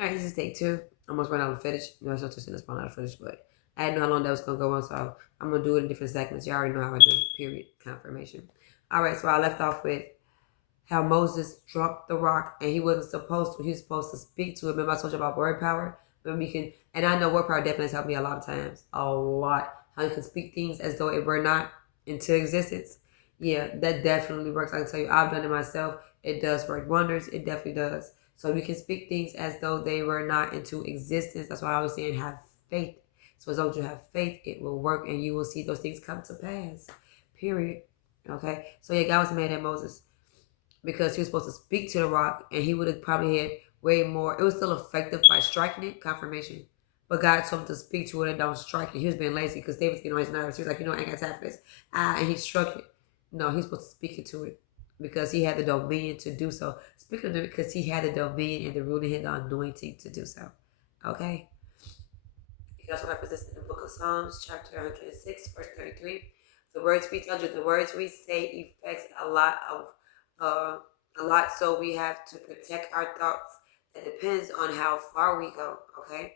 All right, this is take two. I almost ran out of footage. No, it's not just in this run out of footage, but I didn't know how long that was gonna go on, so I'm gonna do it in different segments. You already know how I do. Period. Confirmation. All right, so I left off with how Moses dropped the rock and he wasn't supposed to. He was supposed to speak to it. Remember I told you about word power. Remember you can, and I know word power definitely has helped me a lot of times. A lot. How you can speak things as though it were not into existence. Yeah, that definitely works. I can tell you, I've done it myself. It does work wonders. It definitely does. So you can speak things as though they were not into existence. That's why I was saying have faith. So as long as you have faith, it will work and you will see those things come to pass. Period. Okay. So yeah, God was mad at Moses because he was supposed to speak to the rock and he would have probably had way more. It was still effective by striking it, confirmation. But God told him to speak to it and don't strike it. He was being lazy because David's getting on his nerves. He was like, I ain't got time for this. And he struck it. No, he's supposed to speak it to it because he had the dominion to do so. Speaking of it because he had the dominion and the ruling and the anointing to do so. Okay? You also reference this in the book of Psalms, chapter 106, verse 33. The words we tell you, the words we say affects a lot, so we have to protect our thoughts. That depends on how far we go, okay?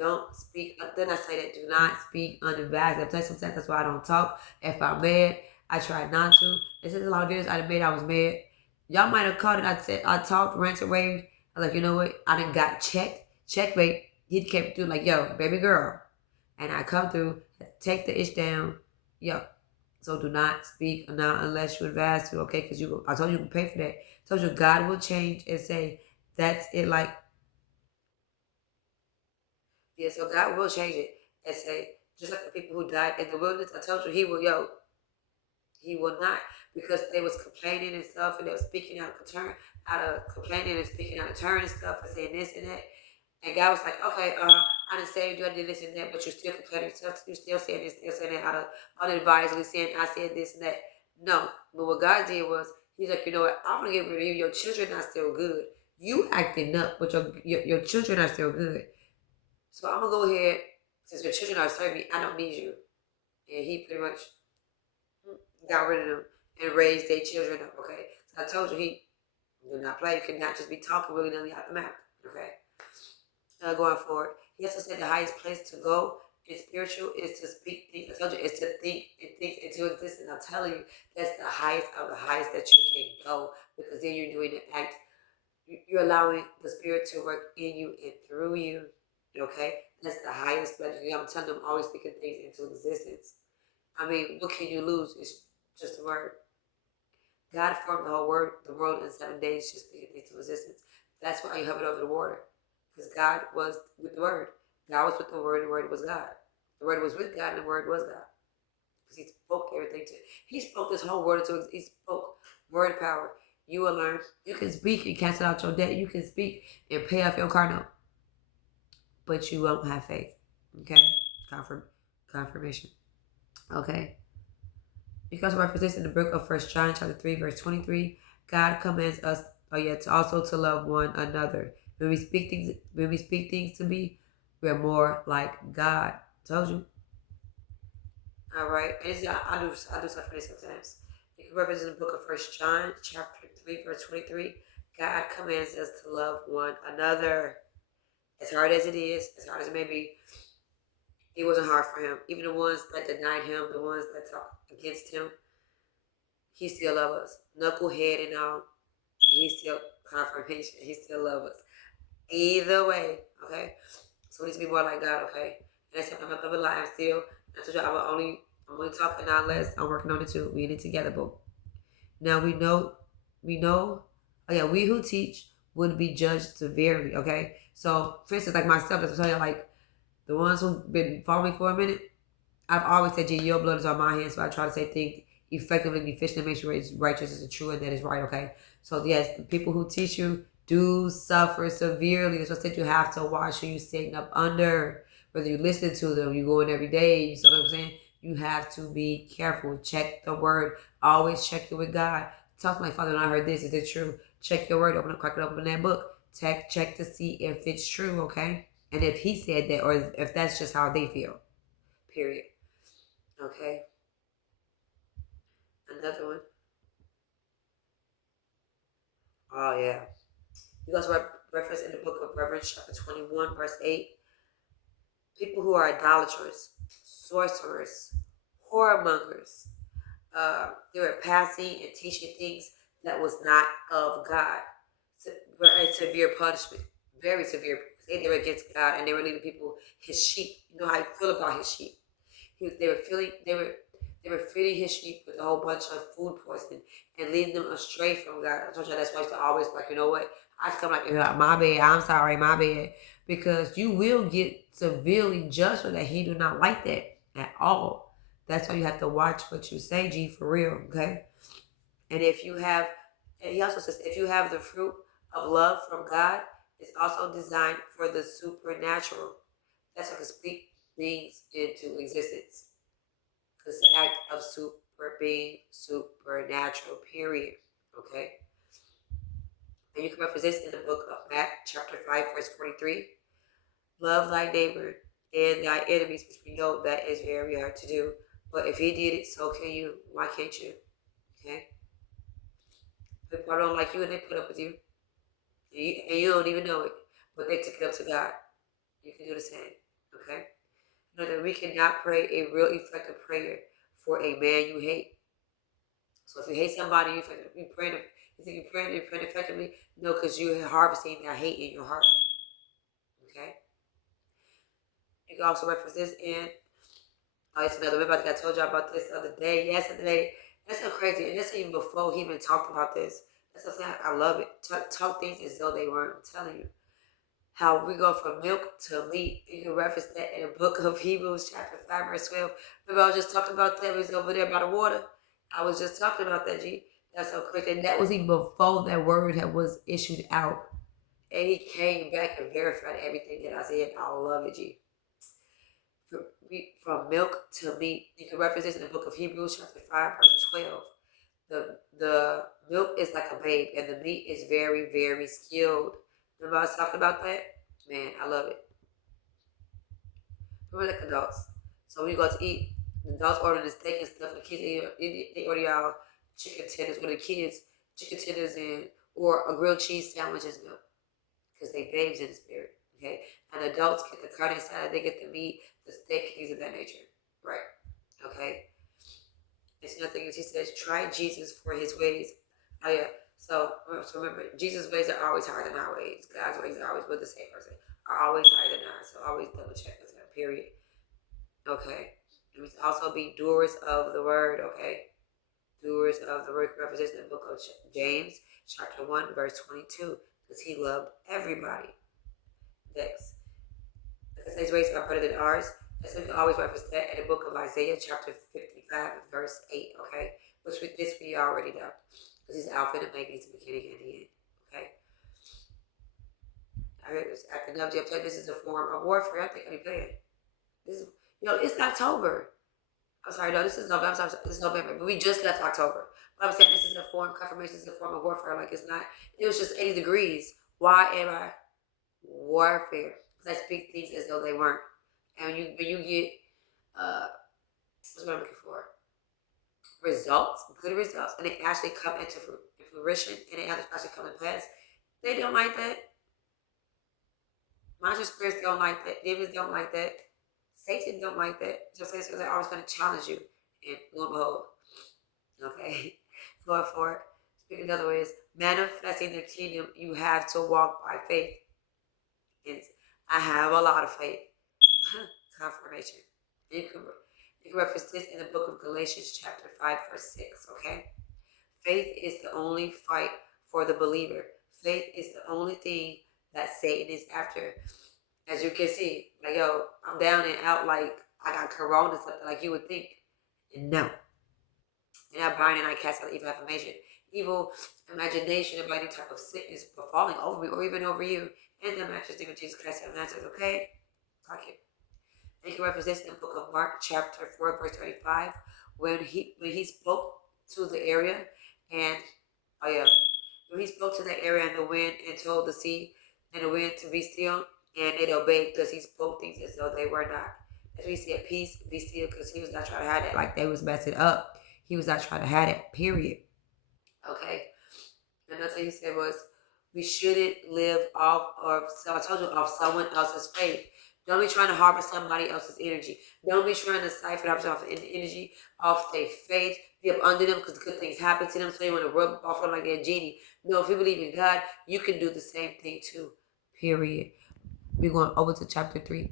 Don't speak, then I say that do not speak unadvised. I tell you sometimes that's why I don't talk. If I'm mad, I try not to. This is a lot of videos I made, I was mad. Y'all might have caught it. I said, I talked, ranted, raved. I was like, you know what? I done got checked, checkmate. He came through like, yo, baby girl. And I come through, take the ish down. Yo, so do not speak now unless you advise to, okay? Because I told you can pay for that. I told you God will change and say, that's it. Like, yeah, so God will change it and say, just like the people who died in the wilderness, I told you he will not, because they was complaining and stuff, and they was speaking out of complaining and speaking out of turn and stuff, and saying this and that. And God was like, okay, I done saved you, I did this and that, but you're still complaining, you're still saying this, still saying that, out of unadvisedly saying I said this and that. No, but what God did was, He's like, you know what? I'm gonna get rid of you. Your children are still good. You acting up, but your children are still good. So I'm gonna go ahead, since your children are serving me, I don't need you. And He pretty much got rid of them and raised their children up. Okay, so I told you He do not play. You cannot just be talking willy nilly out the mouth. Okay. Going forward. He also said the highest place to go in spiritual is to speak things. I told you it's to think and think into existence. I'm telling you, that's the highest of the highest that you can go, because then you're doing the act. You're allowing the spirit to work in you and through you. Okay, that's the highest pleasure. I'm telling them, always speaking things into existence. I mean, what can you lose? It's just a word. God formed the world in 7 days, just speaking things into existence. That's why you hovered over the water, because God was with the Word. God was with the Word, and the Word was God. The Word was with God, and the Word was God. Because He spoke everything to. He spoke this whole word into. He spoke word power. You will learn. You can speak and cancel out your debt. You can speak and pay off your car note, but you won't have faith. Okay, confirmation. Okay. Because reference this in the book of 1 John chapter 3, verse 23, God commands us, to also to love one another. When we speak things to be, we're more like God. Told you. All right. And I do stuff for this sometimes. You can reference in the book of 1 John chapter 3, verse 23. God commands us to love one another. As hard as it is, as hard as it may be, it wasn't hard for him. Even the ones that denied him, the ones that talked against him, He still loves us. Knucklehead and all. He still confirmation. He still loves us. Either way, okay? So we need to be more like God, okay? And that's something I'm not gonna lie, I'm still. I told you I'm only talking now less. I'm working on it too. We in it together, but now we know, we who teach would be judged severely, okay? So for instance, like myself, that's what I tell you, like the ones who've been following me for a minute, I've always said, your blood is on my hands, so I try to say things effectively and efficiently, make sure it's righteous, it's true, and that is right, okay? So, yes, the people who teach you do suffer severely. That's what I said, you have to watch who you're sitting up under. Whether you listen to them, you go in every day, you see what I'm saying? You have to be careful. Check the word. Always check it with God. Talk to my Father, when I heard this, is it true? Check your word, crack it open that book. Check to see if it's true, okay? And if he said that, or if that's just how they feel. Period. Okay. Another one. Oh yeah. You guys reference in the book of Revelation chapter 21, verse 8. People who are idolaters, sorcerers, whoremongers, they were passing and teaching things that was not of God. Very severe punishment, very severe. They were against God, and they were leading people, his sheep. You know how you feel about his sheep. They were feeding his sheep with a whole bunch of food poisoning and leading them astray from God. I told you that's why I used to always like, you know what? I just come like, my bad, I'm sorry, my bad. Because you will get severely judged for that. He do not like that at all. That's why you have to watch what you say, G, for real, okay? And if you have, and he also says, if you have the fruit of love from God, it's also designed for the supernatural. That's what can speak things into existence. It's the act of being supernatural, period. Okay? And you can reference this in the book of Matthew, chapter 5, verse 43. Love thy neighbor and thy enemies, which we know that is very hard to do. But if he did it, so can you. Why can't you? Okay? People don't like you and they put up with you. And you don't even know it. But they took it up to God. You can do the same. Okay? Know that we cannot pray a real effective prayer for a man you hate. So if you hate somebody, you think you're praying effectively? No, because you're harvesting that hate in your heart. Okay? You can also reference this in, it's another, remember I think I told y'all about this the other day, yesterday. That's so crazy. And that's even before he even talked about this. That's what I'm saying. I love it. Talk things as though they weren't. I'm telling you. How we go from milk to meat. You can reference that in the book of Hebrews, chapter 5, verse 12. Remember, I was just talking about that. We was over there by the water. I was just talking about that, G. That's so crazy. And that was even before that word was issued out. And he came back and verified everything that I said. I love it, G. From milk to meat. You can reference this in the book of Hebrews, chapter 5, verse 12. The milk is like a babe, and the meat is very, very skilled. Remember I was talking about that? Man, I love it. We're like adults. So when you go to eat, the adults order the steak and stuff, the kids, they order y'all chicken tenders, or the kids, chicken tenders and, or a grilled cheese sandwich as milk. Because they babes in the spirit, okay? And adults get the carne asada, they get the meat, the steak, things of that nature. Right, okay? It's nothing, he says, try Jesus for his ways. Oh yeah. So remember, Jesus' ways are always higher than our ways. God's ways are always with the same person. Are always higher than ours. So always double check with that, period. Okay. And we also be doers of the word, okay? Doers of the word represents in the book of James, chapter 1, verse 22. Because he loved everybody. Next. Because his ways are better than ours. And so we can always reference that in the book of Isaiah, chapter 55, verse 8, okay? Which with this we already know. Because he's Alpha and Omega, he's the beginning and the end. Okay? I heard this academic. I'm telling you, this is a form of warfare. I think I'm playing. This is, it's October. I'm sorry, no, this is November. I'm sorry, this is November. But we just left October. But I'm saying this is a form, confirmation, this is a form of warfare. Like it's not, it was just 80 degrees. Why am I warfare? Because I speak things as though they weren't. And when you get, what's what I'm looking for? Results, good results, and they actually come into fruition, and they actually come to pass. They don't like that. Monster spirits don't like that. Demons don't like that. Satan don't like that. So they're always going to challenge you, and lo and behold, okay, going for it. Speaking in other ways, manifesting the kingdom, you have to walk by faith. And I have a lot of faith. Confirmation. You can reference this in the book of Galatians, chapter 5, verse 6, okay? Faith is the only fight for the believer. Faith is the only thing that Satan is after. As you can see, like, yo, I'm down and out like I got corona or something like you would think. And no. And I bind and I cast out evil affirmation, evil imagination about any type of sickness falling over me or even over you. In the matchless name of Jesus Christ of Nazareth, okay? Talk it. And you can reference this in the book of Mark, chapter 4, verse 35, when he spoke to the area, and when he spoke to the area and the wind and told the sea and the wind to be still, and it obeyed because he spoke things as though they were not. As we said, peace, be still, because he was not trying to have that like they was messing up. He was not trying to have that, period. Okay. Another thing he said was, We shouldn't live off, or so I told you, off someone else's faith. Don't be trying to harvest somebody else's energy. Don't be trying to siphon off energy off their faith, be up under them because good things happen to them, so you want to rub off them like a genie. No, if you believe in God, you can do the same thing too. Period. We're going over to chapter 3.